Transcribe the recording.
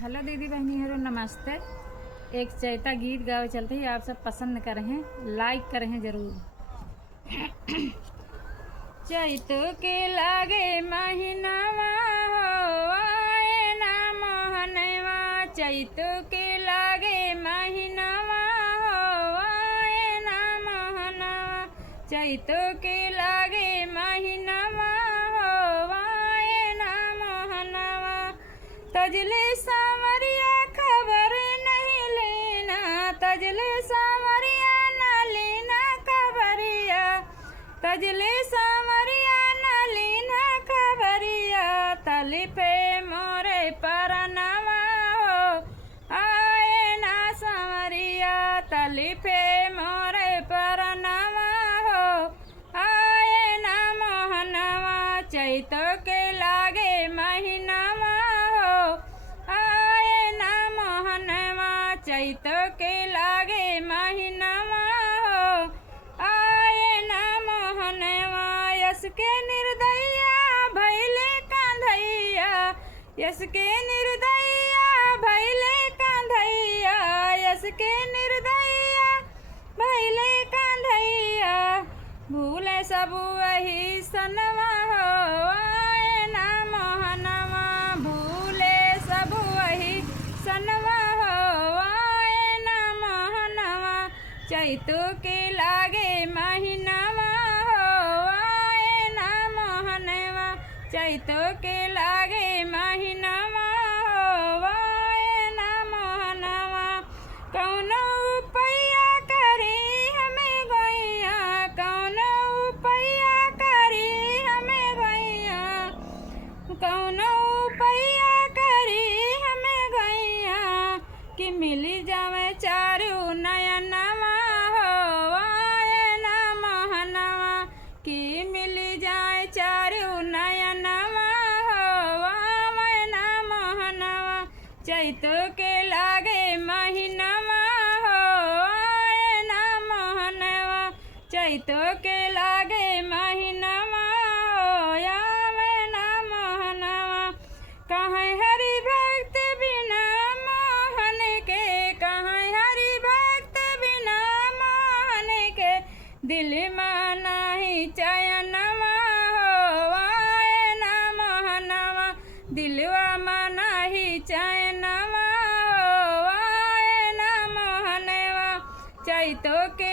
Hello दीदी बहनी hello नमस्ते। एक चैता गीत गावे चलते ही आप सब पसंद करें, लाइक करें ज़रूर। चैत के लागे महीनावा हो आए ना मोहनवा, चैत के लागे महीनावा हो आए ना मोहनवा, चैत के लागे महीनावा हो आए ना मोहनवा। तजले सावरिया खबर नहीं लेना, तजले सावरिया न लेना खबरिया, तजले सावरिया न लेना खबरिया। तली पे मोरे परनवा हो आए ना सावरिया, तली पे मोरे परनवा हो आए ना मोहनवा। चैत के लागे महीनावा चैत के लागे महीनावा हो आए ना मोहनवा। यस के निर्दया भैले कांधैया, यस के निर्दया भैले कांधैया, यस के निर्दया भैले कांधैया। भूले सब वही सनवा हो आए ना मोहनवा, भूले सब वही सनवा चैत के लागे महीनावा हो आए ना मोहनवा, चैत के लागे महीनावा हो आए ना मोहनवा। कौनो उपाया करी हमें गैया, कौनो उपाया करी हमें गैया, कौनो उपाया करी हमें गैया। कि मिली जावे चारू नयनवा चारू नयनवा हो आए ना मोहनवा। चैत के लागे महीनावा हो आए ना मोहनवा, चैत के लागे महीनावा हो आए ना मोहनवा। कहाँ हरि भक्त बिना मोहन के, कहाँ हरि भक्त बिना मोहन के, दिल में नहीं चयनवा दिलवा में नहीं चैनवा हो आए ना मोहनवा। चैत के